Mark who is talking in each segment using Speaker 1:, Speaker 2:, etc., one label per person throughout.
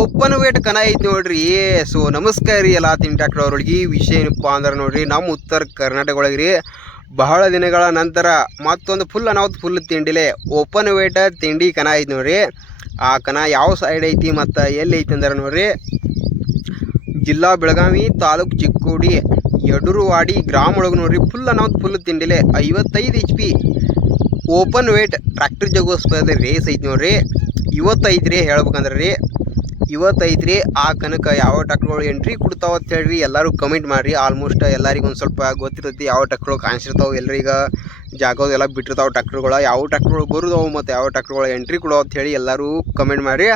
Speaker 1: Open wait ಕನ ಐತಿ ನೋಡ್ರಿ. So ನಮಸ್ಕಾರ ರೀ ಎಲ್ಲ ತಿಂಡಿ ಟ್ಯಾಕ್ಟರ್ ವಿಷಯ ಏನಪ್ಪ ಅಂದ್ರೆ ನೋಡ್ರಿ, ನಮ್ಮ ಉತ್ತರ ಕರ್ನಾಟಕ ಒಳಗೆ ರೀ ಬಹಳ ದಿನಗಳ ನಂತರ ಮತ್ತೊಂದು ಫುಲ್ ಅನಾವತ್ ಫುಲ್ ತಿಂಡಿಲೆ ಓಪನ್ ವೇಟ ತಿಂಡಿ ಕನ ಐತಿ ನೋಡ್ರಿ. ಆ ಕನ ಯಾವ ಸೈಡ್ ಐತಿ ಮತ್ತು ಎಲ್ಲಿ ಐತಿ ಅಂದ್ರೆ ನೋಡ್ರಿ. ಜಿಲ್ಲಾ ಬೆಳಗಾವಿ ತಾಲೂಕು ಚಿಕ್ಕೋಡಿ, ಯಡೂರುವಾಡಿ ಗ್ರಾಮ ಒಳಗೆ ನೋಡ್ರಿ ಫುಲ್ ಅನಾವತ್ ಫುಲ್ ತಿಂಡಿಲೆ ಐವತ್ತೈದು H P open weight tractor ಜಗೋಸ್ಪದ race ಐತಿ ನೋಡ್ರಿ. ರೀ ಹೇಳ್ಬೇಕಂದ್ರೆ ರೀ. ಇವತ್ತು ಐತ್ರಿ, ಆ ಕನಕ ಯಾವ ಟ್ರ್ಯಾಕ್ಟರ್ಗಳು ಎಂಟ್ರಿ ಕೊಡ್ತಾವ ಅಂತ ಹೇಳ್ರಿ, ಎಲ್ಲರೂ ಕಮೆಂಟ್ ಮಾಡಿರಿ. ಆಲ್ಮೋಸ್ಟ್ ಎಲ್ಲರಿಗೂ ಒಂದು ಸ್ವಲ್ಪ ಗೊತ್ತಿರ್ತೈತಿ ಯಾವ ಟ್ರ್ಯಾಕ್ಟರ್ಗಳು ಕಾಣಿಸಿರ್ತಾವೆ. ಎಲ್ಲರೀಗ ಜಾಗದೆಲ್ಲ ಬಿಟ್ಟಿರ್ತಾವೆ ಟ್ರ್ಯಾಕ್ಟರ್ಗಳು. ಯಾವ ಟ್ರ್ಯಾಕ್ಟರ್ಗಳು ಬರುದವು ಮತ್ತು ಯಾವ ಟ್ಯಾಕ್ಟ್ರುಗಳು ಎಂಟ್ರಿ ಕೊಡೋ ಅಂತ ಹೇಳಿ ಎಲ್ಲರೂ ಕಮೆಂಟ್ ಮಾಡಿರಿ.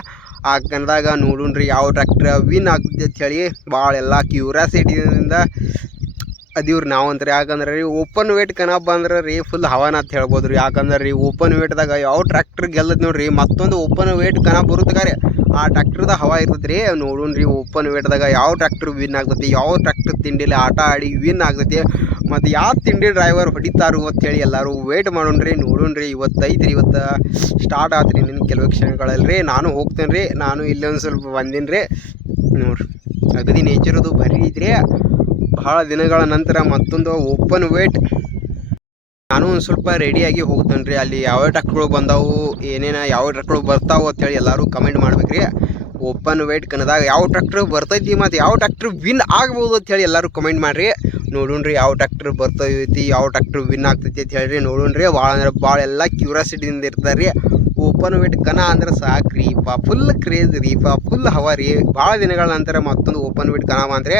Speaker 1: ಆ ಕನದಾಗ ನೋಡೋಣ್ರಿ ಯಾವ ಟ್ರ್ಯಾಕ್ಟರ್ ವಿನ್ ಆಗ್ತದೆ ಅಂತ ಹೇಳಿ ಭಾಳ ಎಲ್ಲ ಕ್ಯೂರಿಯಾಸಿಟಿಯಿಂದ ಅದೀವ್ರಿ ನಾವು ಅಂತಾರೆ ಯಾಕಂದ್ರೆ ರೀ ಓಪನ್ ವೇಟ್ ಕನಪ್ಪ ಅಂದ್ರೆ ರೀ ಫುಲ್ ಹವಾನ ಅಂತ ಹೇಳ್ಬೋದು ರೀ. ಯಾಕಂದ್ರೆ ರೀ ಓಪನ್ ವೇಟ್ದಾಗ ಯಾವ ಟ್ರ್ಯಾಕ್ಟರ್ ಗೆಲ್ಲದ್ ನೋಡ್ರಿ, ಮತ್ತೊಂದು ಓಪನ್ ವೇಟ್ ಬರುತ್ತೆ ಕರೆ ಆ ಟ್ರ್ಯಾಕ್ಟರ್ದ ಹವಾ ಇರ್ತೈತೆ ರೀ ನೋಡೋಣ ರೀ ಓಪನ್ ವೇಟ್ದಾಗ ಯಾವ ಟ್ರ್ಯಾಕ್ಟರ್ ವಿನ್ ಆಗ್ತೈತಿ, ಯಾವ ಟ್ರ್ಯಾಕ್ಟರ್ ತಿಂಡಿಲಿ ಆಟ ಆಡಿ ವಿನ್ ಆಗ್ತೈತಿ. ಮತ್ತು ಯಾವ ತಿಂಡಿ ಡ್ರೈವರ್ ಹೊಡಿತಾರು ಅಂತೇಳಿ ಎಲ್ಲರೂ ವೇಟ್ ಮಾಡೋಣ ರೀ ನೋಡೋಣ ರೀ, ಇವತ್ತು ಸ್ಟಾರ್ಟ್ ಆತ್ರಿ ನಿನ್ನ ಕೆಲವು ಕ್ಷಣಗಳಲ್ಲಿ ರೀ. ನಾನು ಹೋಗ್ತೇನೆ ರೀ ನಾನು ಇಲ್ಲೊಂದು ಸ್ವಲ್ಪ ಬಂದೀನಿ ರೀ ನೋಡ್ರಿ, ಅಗದಿ ನೇಚರದು ಬರೀ ಐತ್ರಿ. ಬಹಳ ದಿನಗಳ ನಂತರ ಮತ್ತೊಂದು ಓಪನ್ ವೇಟ್ ನಾನು ಒಂದು ಸ್ವಲ್ಪ ರೆಡಿಯಾಗಿ ಹೋಗ್ತೇನೆ ರೀ ಅಲ್ಲಿ ಯಾವ ಟ್ರಕ್ಗಳು ಬಂದಾವು, ಏನೇನು, ಯಾವ ಟ್ರಕ್ಗಳು ಬರ್ತಾವು ಅಂತೇಳಿ ಎಲ್ಲರೂ ಕಮೆಂಟ್ ಮಾಡ್ಬೇಕು ರೀ ಓಪನ್ ವೇಟ್ ಕನ್ನದಾಗ ಯಾವ ಟ್ರ್ಯಾಕ್ಟ್ರ್ ಬರ್ತೈತಿ ಮತ್ತು ಯಾವ ಟ್ರ್ಯಾಕ್ಟ್ರ್ ವಿನ್ ಆಗ್ಬೋದು ಅಂತೇಳಿ ಎಲ್ಲರೂ ಕಮೆಂಟ್ ಮಾಡಿರಿ. ನೋಡೋಣ್ರಿ ಯಾವ ಟ್ರ್ಯಾಕ್ಟ್ರ್ ಬರ್ತೈತಿ, ಯಾವ ಟ್ರ್ಯಾಕ್ಟ್ರ್ ವಿನ್ ಆಗ್ತೈತಿ ಅಂತ ಹೇಳ್ರಿ ನೋಡೋಣ ರೀ ಭಾಳ ಅಂದ್ರೆ ಭಾಳ ಎಲ್ಲ ಕ್ಯೂರಿಯಾಸಿಟಿಯಿಂದ ಇರ್ತಾರೆ ರೀ ಓಪನ್ ವೇಟ್ ಕನ ಅಂದ್ರೆ ಸಾಕು ರೀ ಪಾ ಫುಲ್ ಕ್ರೇಜ್ ರೀ, ಪಾ ಫುಲ್ ಹವ ರೀ. ಭಾಳ ದಿನಗಳ ನಂತರ ಮತ್ತೊಂದು ಓಪನ್ ವೇಟ್ ಕನ ಅಂದರೆ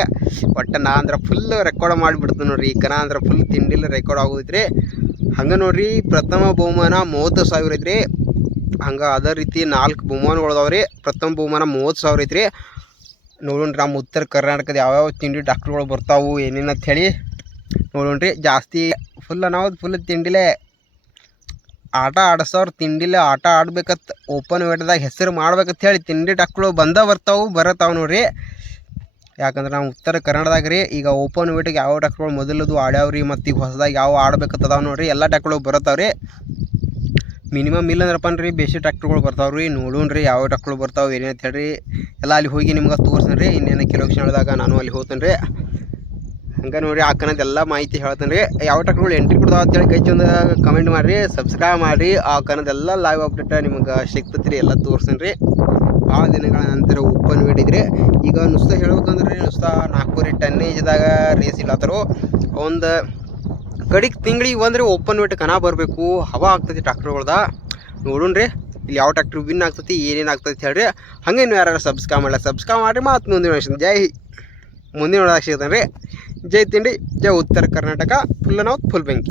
Speaker 1: ಒಟ್ಟು ನಾ ಅಂದ್ರೆ ಫುಲ್ ರೆಕಾರ್ಡ್ ಮಾಡಿಬಿಡ್ತು ನೋಡ್ರಿ. ಈ ಕನ ಅಂದ್ರೆ ಫುಲ್ ತಿಂಡಿಲ್ಲ ರೆಕಾರ್ಡ್ ಆಗೋದ್ರಿ ಹಂಗೆ ನೋಡ್ರಿ, ಪ್ರಥಮ ಬಹುಮಾನ ಮೂವತ್ತು ಸಾವಿರ ಐತ್ರಿ. ಹಂಗೆ ಅದೇ ರೀತಿ ನಾಲ್ಕು ಬಹುಮಾನಗಳು ಅದಾವೆ ರೀ ಪ್ರಥಮ ಬಹುಮಾನ ಮೂವತ್ತು ಸಾವಿರ ಐತ್ರಿ. ನೋಡೋಣ ನಮ್ಮ ಉತ್ತರ ಕರ್ನಾಟಕದ ಯಾವ್ಯಾವ ತಿಂಡಿ ಡಾಕ್ಟ್ರುಗಳು ಬರ್ತಾವು ಏನೇನು ಹೇಳಿ ನೋಡೋಣ ರೀ ಜಾಸ್ತಿ ಫುಲ್ ನಾವು ಫುಲ್ ತಿಂಡಿಲೇ ಆಟ ಆಡಿಸೋರು ತಿಂಡಿಲೆ ಆಟ ಆಡ್ಬೇಕತ್ ಓಪನ್ ವೇಟ್ದಾಗ ಹೆಸರು ಮಾಡ್ಬೇಕಂತ ಹೇಳಿ ತಿಂಡಿ ಟಕ್ಕಳು ಬಂದ ಬರ್ತಾವು ಬರತ್ತಾವೆ ನೋಡ್ರಿ. ಯಾಕಂದ್ರೆ ನಾವು ಉತ್ತರ ಕನ್ನಡದಾಗ ರೀ, ಈಗ ಓಪನ್ ವೇಟಿಗೆ ಯಾವ ಡಾಕ್ಟ್ರುಗಳು ಮೊದಲದು ಆಡ್ಯಾವ್ರಿ ಮತ್ತು ಈಗ ಹೊಸದಾಗಿ ಯಾವ ಆಡ್ಬೇಕತ್ತದಾವ ನೋಡ್ರಿ, ಎಲ್ಲ ಡಾಕ್ಟ್ರುಗಳು ರೀ. ಮಿನಿಮಮ್ ಇಲ್ಲ ಅಂದ್ರಪ್ಪ ರೀ ಬೇಸಿ ಟ್ಯಾಕ್ಟ್ರುಗಳು ಬರ್ತಾವೆ ರೀ, ನೋಡೋಣ ರೀ ಯಾವ ಟ್ರ್ಯಾಕ್ಟರ್ಗಳು ಬರ್ತಾವೆ ಏನಂತ ಹೇಳ್ರಿ. ಎಲ್ಲ ಅಲ್ಲಿ ಹೋಗಿ ನಿಮ್ಗೆ ತೋರಿಸ್ತೀನಿ ರೀ, ಇನ್ನೇನು ಕೆಲವು ಕ್ಷಣದಾಗ ನಾನು ಅಲ್ಲಿ ಹೋಗ್ತೇನೆ ರೀ ಹಂಗೆ ನೋಡಿರಿ ಆ ಕನ್ನದ ಎಲ್ಲ ಮಾಹಿತಿ ಹೇಳ್ತೇನೆ ರೀ ಯಾವ ಟ್ರ್ಯಾಕ್ಟರ್ಗಳು ಎಂಟ್ರಿ ಕೊಡ್ತಾವ ಅಂತೇಳಿ ಕೈ ಒಂದು ಕಮೆಂಟ್ ಮಾಡಿರಿ ಸಬ್ಸ್ಕ್ರೈಬ್ ಮಾಡಿರಿ, ಆ ಕನ್ನದೆಲ್ಲ ಲೈವ್ ಅಪ್ಡೇಟ್ ನಿಮ್ಗೆ ಸಿಗ್ತೈತೆ ರೀ ಎಲ್ಲ ತೋರ್ಸೇನೆ ರೀ ಭಾಳ ದಿನಗಳ ನಂತರ ಓಪನ್ ಬಿಟ್ಟಿದ್ರಿ ಈಗ ನುಸ್ತ ಹೇಳ್ಬೇಕಂದ್ರೆ ರೀ ನುಸ್ತ ನಾಲ್ಕೂವರೆ ಟನ್ನೇಜ್ದಾಗ ರೇಸ್ ಇಲ್ಲತ್ತರು ಒಂದು ಕಡಿಗೆ ತಿಂಗಳಿಗೆ ಬಂದರೆ ಓಪನ್ ವೇಟ್ ಕನ ಬರಬೇಕು. ಹವಾ ಆಗ್ತೈತಿ ಟ್ರಾಕ್ಟರ್ಗಳ್ದ ನೋಡೋಣ ರೀ ಇಲ್ಲಿ ಯಾವ ಟ್ರ್ಯಾಕ್ಟ್ರ್ ವಿನ್ ಆಗ್ತೈತಿ, ಏನೇನು ಆಗ್ತೈತಿ ಹೇಳ್ರಿ. ಹಂಗೆ ನೀವು ಯಾರು ಸಬ್ಸ್ಕ್ರೈಬ್ ಮಾಡಲ್ಲ ಸಬ್ಸ್ಕ್ರೈಬ್ ಮಾಡಿರಿ ಮತ್ತು ಮುಂದಿನ ಜೈ ಮುಂದಿನ ಒಳಗೆ ಸಿಗ್ತಾನೆ ರೀ ಜೈ ತಿಂಡಿ ಜೈ ಉತ್ತರ ಕರ್ನಾಟಕ ಫುಲ್ ನಾವು ಫುಲ್ ಬೆಂಕಿ.